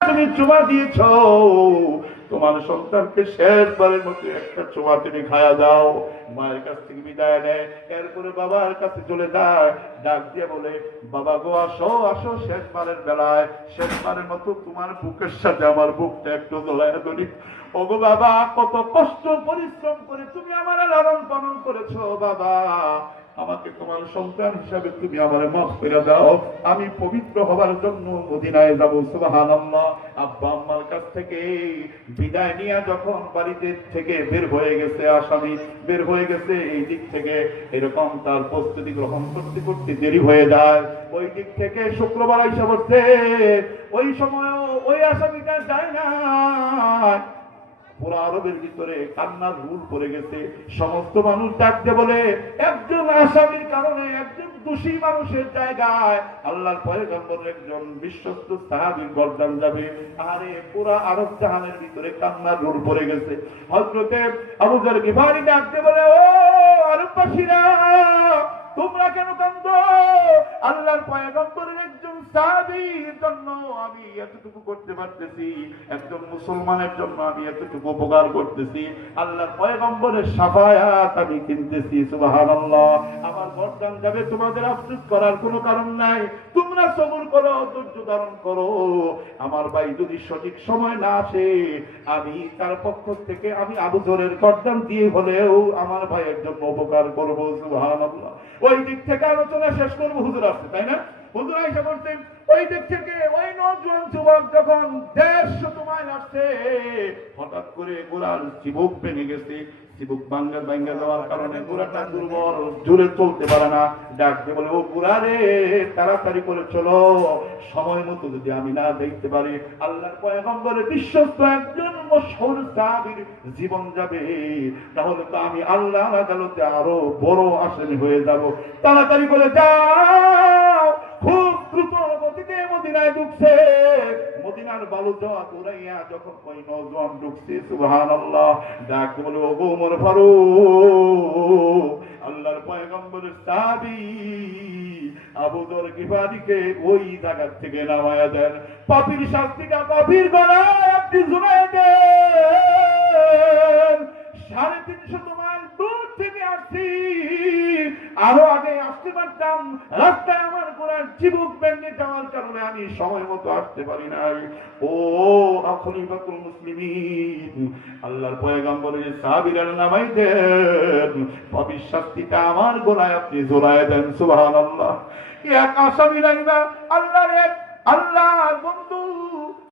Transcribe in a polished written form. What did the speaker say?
তুমি চুমা দিয়েছ, তোমার সন্তানকে শেষবারের মতো একটা চুমা তুমি খায়া দাও। মায়ের কাছ থেকে বিদায় নেয়, এরপরে বাবার কাছে চলে যায়, ডাক দিয়ে বলে, বাবা গো আসো আসো, শেষবারের বেলায়, শেষবারের মতো তোমার বুকের সাথে আমার বুকটা একটু জড়ায় ধরি। ওগো বাবা, কত কষ্ট পরিশ্রম করে তুমি আমার লালন পালন করেছো বাবা, আমাকে তোমার সন্তান হিসাবে তুমি আমার মাফ করে দাও, আমি পবিত্র হবার জন্য মদিনায় যাব। সুবহানাল্লাহ। আব্বা আম্মার কাছ থেকে বিদায় নিয়ে যখন বাড়িতে থেকে বের হয়ে গেছে, আসামি বের হয়ে গেছে, এই দিক থেকে এরকম তার প্রস্তুতি গ্রহণ করতে করতে দেরি হয়ে যায়। ওই দিক থেকে শুক্রবার এসে পড়ছে, ওই সময় ওই আসামিটা যায় না। পুরো আরবের ভিতরে কান্নার রুল পড়ে গেছে। সমস্ত মানুষ ডাকতে বলে, একজন আসামির কারণে, একজন দোষী মানুষের জায়গায় আল্লাহর পয়গম্বর একজন বিশ্বস্ত সাহাবীর গর্দান যাবে। আরে পুরো আরব জাহানের ভিতরে কান্নার রুল পড়ে গেছে। হযরতে আবু যর গিফারি ডাকতে বলে, ও আরববাসীরা, তোমরা কেন কাঁদো? আল্লাহর পয়গম্বরের একজন সাহাবীর জন্য আমি এতটুকু করতে পারতেছি, একজন মুসলমানের জন্য আমি এতটুকু উপকার করতেছি, আল্লাহর পয়গম্বরের শাফায়াত আমি কিনতেছি। সুবহানাল্লাহ। আমার গর্দান যাবে, তোমাদের আফসোস করার কোনো কারণ নাই, তোমরা সবর করো, ধৈর্য ধারণ করো। আমার ভাই যদি সঠিক সময় না আসে, আমি তার পক্ষ থেকে আমি আবু যরের গর্দান দিয়ে হলেও আমার ভাইয়ের জন্য উপকার করবো। সুবহানাল্লাহ। ওই দিক থেকে আলোচনা শেষ করবো, হুজুর আসছে তাই না? হুজুর আইসা করছেন, ওই দিক থেকে ওই নওজোয়ান যুবক যখন 150 মাইল আসছে, হঠাৎ করে ঘোড়ার চিবুক ভেঙে গেছে। চিবুক ভাঙ্গা যাওয়ার কারণে ঘোড়াটা দুর্বল, জোরে চলতে পারে না। ডাকতে বলে, ও ঘোড়া রে, তাড়াতাড়ি করে চলো, সময় মতো যদি আমি না দেখতে পারি, আল্লাহর পয়গম্বরের বিশ্বস্ত একজন মশহুর সাহাবীর জীবন যাবে, তাহলে তো আমি আল্লাহর আদালতে আরো বড় আসামি হয়ে যাব। তাড়াতাড়ি করে যাও। খুব দ্রুত গতিতে মদিনায় ঢুকছে। মদিনার বালু জোয়া উড়াইয়া যখন ওই নওজোয়ান ঢুকছে, সুবহানাল্লাহ, ডাক বলে, ওগো ওমর ফারুক, আল্লাহর পয়গম্বরের সাহাবী আবু যর গিফারিকে ওই জায়গা থেকে নামায়া দেন। পাপীর শাস্তিটা পাপীর গলায় আপনি ঝুলাইয়া দেন। 350 মাইল দূর থেকে আসছি, আরো আগে আসতে পারতাম, রাস্তায় আমার ঘোড়ার চিবুক ভেঙে যাওয়ার কারণে আমি সময় মতো আসতে পারি নাই। ও খলিফাতুল মুসলিমিন, আল্লাহর পয়গম্বরের সাহাবীরা নামাই দেন, পাপীর শাস্তিটা আমার গলায় আপনি ঝুলাইয়া দেন। সুবহানাল্লাহ। এক আসামি লাগবে, আল্লাহর বন্ধু